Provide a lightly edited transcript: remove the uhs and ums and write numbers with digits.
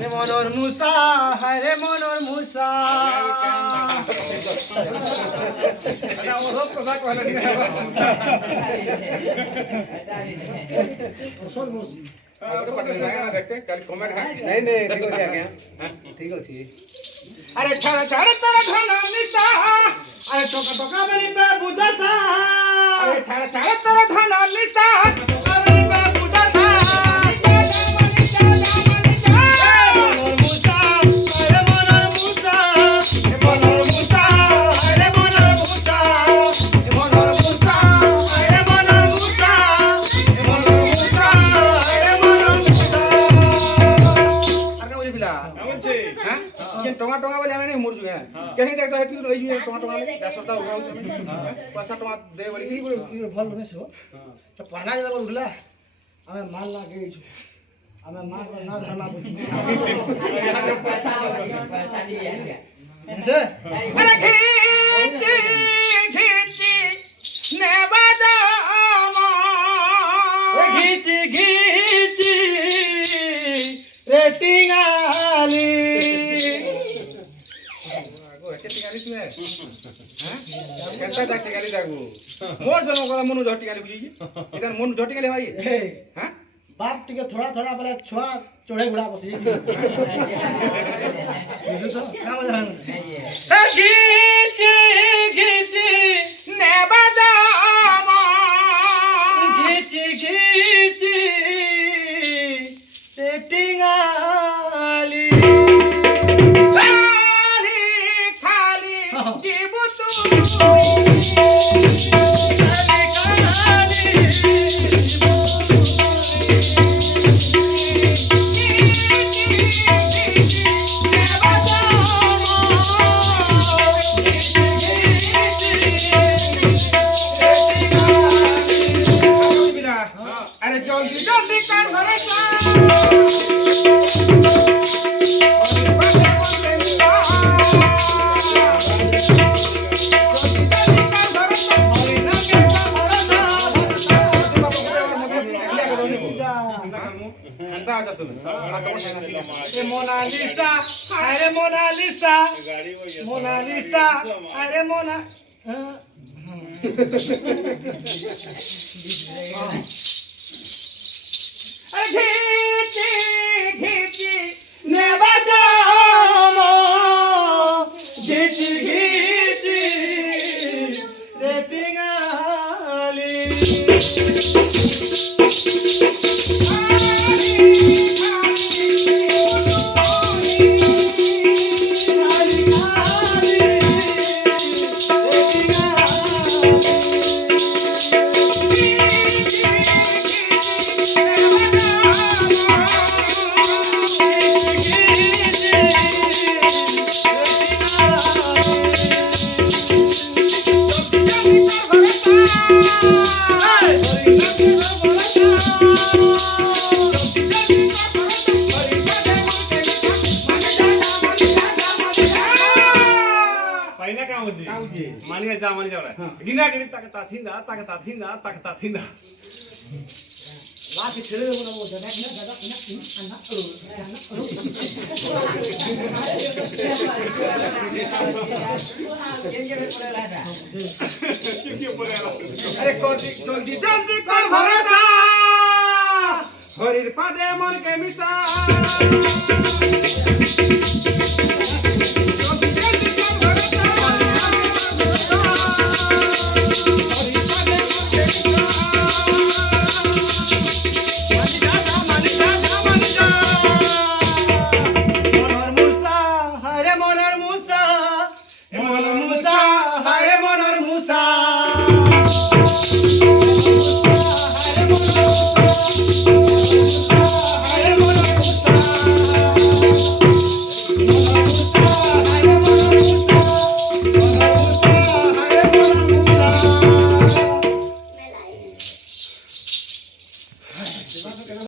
রে মনোর মুসা হায় রে মনোর মুসা ঠিক আছে আরে ছাড়া ছাড়া তোরা ধন নিতা আরে টকা টকা বলি প্রভু দাসা আরে ছাড়া ছাড়া তোরা ধন নিতা টকা বলি প্রভু দাসা टोंगा टोंगा बोले हमें मुड़ चुके हैं कहीं तक तो है कि रही है टोंगा टोंगा ले 10 सप्ताह होगा हमें 5 टोंगा दे बोली की भल होने से हो तो पहला जब बोला हमें माल ला के हमें मार ना धरना बुझी पैसा नहीं है से अरे खींची खींची ने बदामा खींची खींची रेटिंग आली केंता जाके गाली जागो मोर जनो कला मनु झटी गाली बुझी इधर मनु झटी गाली भाई हां बाप टिके थोड़ा थोड़ा परे छुआ चोड़े गुड़ा बसी तो का मजा है गीची गीची ने बदामा गीची गीची सेटिंग आली अरे जल्दी जल्दी कर घरे मोनालिसा अरे मोनालिसा मोनालिसा अरे मोना घीची घीची ने बजामो घीची घीची रेटिंग आली मानिए जा मानिए जा गिना गिनी तक ताथिंदा लाख छेड़े बोला वो जने ना दादा अन्ना अरे जल्दी जल्दी कर भरोसा हरिर पादे मन के मिसा